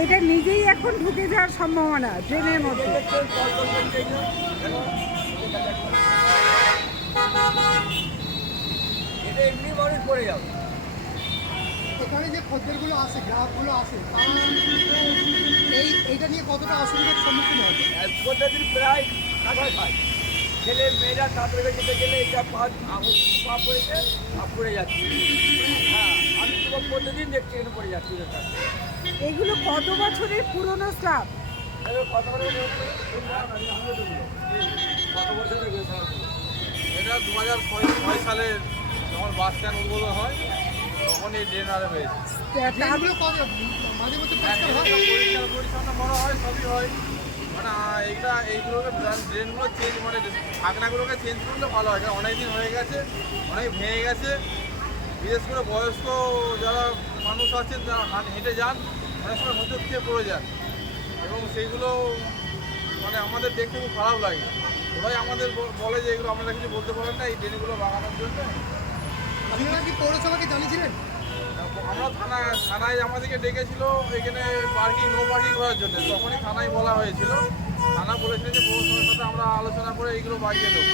এটা নিজেই এখন ঢুকে যাওয়ার সম্ভাবনা ট্রেনের মধ্যে যে। দেখো। এটা এমনি মানুষ পড়ে যাবে এখানে যে খদ্দেরগুলো আসে গ্রাহকগুলো আসে এই এইটা নিয়ে কতটা অসুবিধার সম্মুখীন হয় প্রত্যেকদিন প্রায় ছেলে মেয়েরা যেতে গেলে এটা পা আঙুল পা পড়েছে পড়ে যাচ্ছে হ্যাঁ আমি তো প্রতিদিন দেখছি এখানে পড়ে যাচ্ছি এগুলো কত বছরের পুরনো স্টাফ এটা দু হাজার সালে যখন বাস স্ট্যান্ড উদ্বোধন হয় তখন এই ড্রেন আরে হয়েছে ট্রেনগুলো মাঝে মধ্যে পরিষ্কার পরিচ্ছন্ন করা হয় সবই হয়। মানে এইটা এইগুলোকে ড্রেনগুলো চেঞ্জ মানে ঢাকনাগুলোকে চেঞ্জ করলে ভালো হয়। অনেক দিন হয়ে গেছে অনেক ভেঙে গেছে। বিশেষ করে বয়স্ক যারা মানুষ আছেন যারা হাঁট- হেঁটে যান অনেক সময় হোঁচট খেয়ে পড়ে যান এবং সেইগুলো মানে আমাদের দেখতে খুব খারাপ লাগে। ওরাই আমাদের বলে যে এগুলো আপনারা কিছু বলতে পারেন না এই ড্রেনগুলো লাগানোর জন্য। আপনারা কি পৌরসভাকে জানিয়েছিলেন? আমরা থানা থানায় আমাদেরকে ডেকেছিল এখানে পার্কিং নো পার্কিং করার জন্য। তখনই থানায় বলা হয়েছিল। থানা বলেছিল যে পৌরসভার সাথে আমরা আলোচনা করে এইগুলো বাড়িয়ে দেবো।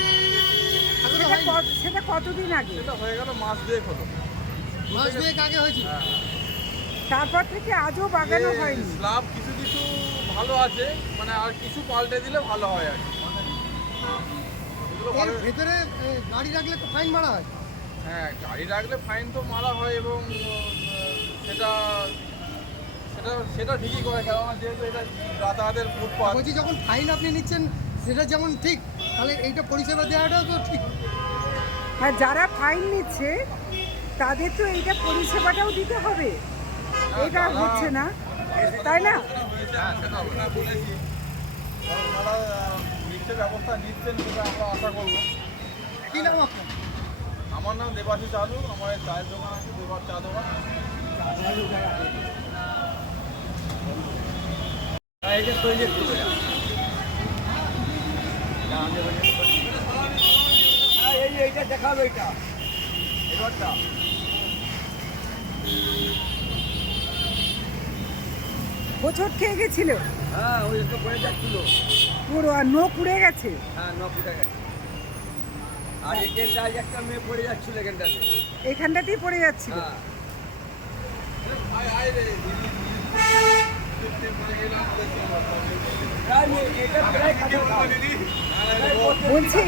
সেটা কতদিন আগে? সেটা হয়ে গেল মাস দুয়েক হলো। মাস দুয়েক আগে হয়েছিল। হ্যাঁ। তারপর থেকে আজও বাগানো হয়নি। স্ল্যাব কিছু কিছু ভালো আছে মানে আর কিছু পাল্টে দিলে ভালো হয় আর কি। এর ভালো ভেতরে গাড়ি রাখলে তো ফাইন মারা হয়। হ্যাঁ গাড়ি রাখলে ফাইন তো মারা হয় এবং সেটা সেটা সেটা ঠিকই করে কারণ যেহেতু এটা যাতায়াতের ফুটপাথ বলছি যখন ফাইন আপনি নিচ্ছেন সেটা যেমন ঠিক তাহলে এইটা পরিষেবা দেওয়াটাও তো ঠিক। আর যারা ফাইন নিচ্ছে তাদের তো এইটা পরিষেবাটাও দিতে হবে। এটা হচ্ছে না? তাই না? হ্যাঁ ব্যবস্থা নিচ্ছেন সেটা আমরা আশা করব কি নাম আপনার? আমার নাম দেবাশিস আলু আমার চায়ের দোকান আছে দেবার চা দোকান। এইটা দেখাবে এটা এই রথটা হোঁচট খেয়ে গেছিল। হ্যাঁ ওই একটা পড়ে যাচ্ছিল। পুরো আর নোখ উড়ে গেছে। হ্যাঁ গেছে। আর একটা মেয়ে পড়ে যাচ্ছিল এখানটাতে। এখানটাতেই পড়ে যাচ্ছিল। হ্যাঁ। বলছি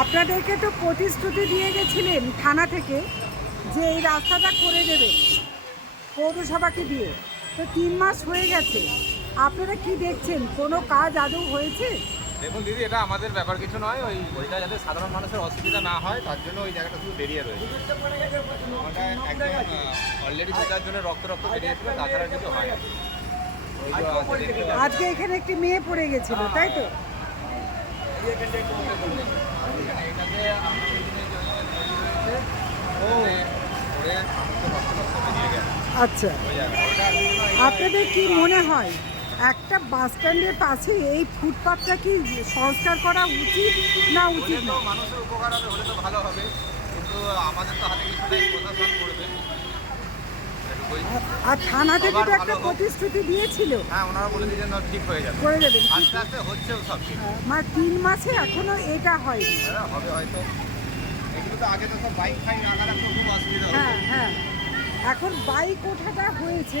আপনাদেরকে তো প্রতিশ্রুতি দিয়ে গেছিলেন থানা থেকে যে এই রাস্তাটা করে দেবে পৌরসভাকে দিয়ে। তো তিন মাস হয়ে গেছে। আপনারা কি দেখছেন? কোনো কাজ আদৌ হয়েছে? দেখুন দিদি এটা আমাদের ব্যাপার কিছু নয়। ওই ওইটা যাতে সাধারণ মানুষের অসুবিধা না হয় তার জন্য ওই জায়গাটা শুধু বেরিয়ে রয়েছে। ওটা একদম অলরেডি যেটার জন্য রক্ত রক্ত বেরিয়েছিল তাছাড়া কিছু হয়। আজকে এখানে একটি মেয়ে পড়ে গেছিল তাই তো? ও পরে সমস্ত রক্ত রক্ত বেরিয়ে গেছে আচ্ছা। আপনাদের কি মনে হয় একটা বাস স্ট্যান্ডের পাশে এই ফুটপাথটা কি সংস্কার করা উচিত না উচিত না? মানুষের উপকার হবে হলে তো ভালো হবে। কিন্তু আমাদের তো হাতে কিছু নেই প্রশাসন করবে। আর থানা থেকে তো একটা প্রতিশ্রুতি দিয়েছিল। হ্যাঁ ওনারা বলে দিয়েছেন ঠিক হয়ে যাবে। করে দেবেন আস্তে আস্তে হচ্ছেও সব ঠিক। মানে তিন মাসে এখনও এটা হয়নি। হ্যাঁ হবে হয়তো। এগুলো তো আগে তো সব বাইক ফাইক রাখতে খুব অসুবিধা হ্যাঁ হ্যাঁ। এখন বাইক ওঠাটা হয়েছে।